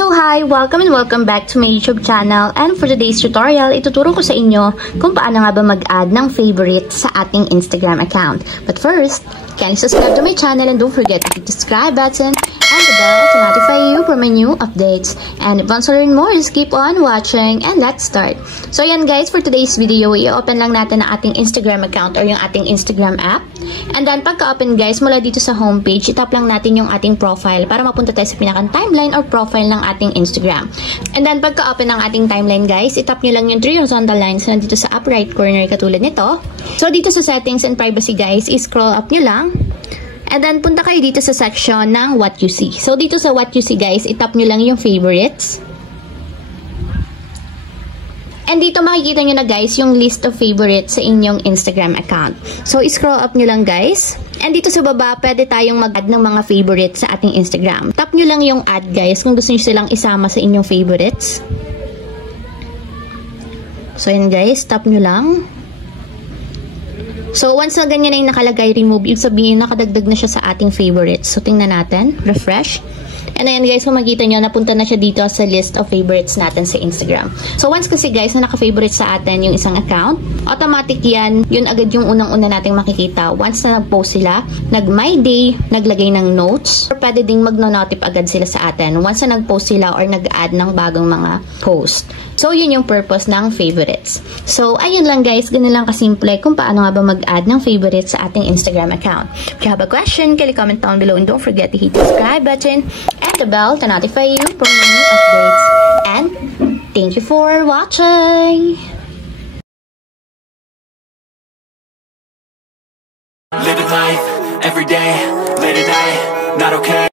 So hi! Welcome and welcome back to my YouTube channel, and for today's tutorial, ituturo ko sa inyo kung paano nga ba mag-add ng favorite sa ating Instagram account. But first, kindly subscribe to my channel and don't forget to hit the subscribe button and the bell to notify you for my new updates. And if you want to learn more, just keep on watching and let's start. So yan guys, for today's video, i-open lang natin ang ating Instagram account or yung ating Instagram app. And then pagka-open guys, mula dito sa homepage, itap lang natin yung ating profile para mapunta tayo sa pinakang timeline or profile ng ating Instagram. And then pagka-open ng ating timeline guys, itap nyo lang yung 3 horizontal lines na dito sa upper right corner katulad nito. So dito sa settings and privacy guys, i-scroll up nyo lang. And then punta kayo dito sa section ng what you see. So dito sa what you see guys, itap nyo lang yung favorites. And dito makikita nyo na guys yung list of favorites sa inyong Instagram account. So, scroll up nyo lang guys. And dito sa baba, pwede tayong mag-add ng mga favorites sa ating Instagram. Tap nyo lang yung add guys kung gusto nyo silang isama sa inyong favorites. So, yan guys, tap nyo lang. So, once na ganyan na yung nakalagay remove, ibig sabihin nakadagdag na siya sa ating favorites. So, tingnan natin. Refresh. And ayan guys, kung makita nyo, napunta na siya dito sa list of favorites natin sa Instagram. So once kasi guys, na naka-favorite sa atin yung isang account, automatic yan, yun agad yung unang-una nating makikita. Once na nag-post sila, nag-my day, naglagay ng notes, or pwede ding mag-notif agad sila sa atin once na nag-post sila or nag-add ng bagong mga post. So yun yung purpose ng favorites. So ayun lang guys, ganun lang kasimple kung paano nga ba mag-add ng favorites sa ating Instagram account. If you have a question, kindly comment down below and don't forget to hit the subscribe button and the bell to notify you for new updates. And thank you for watching! Living life, every day, late at night, not okay.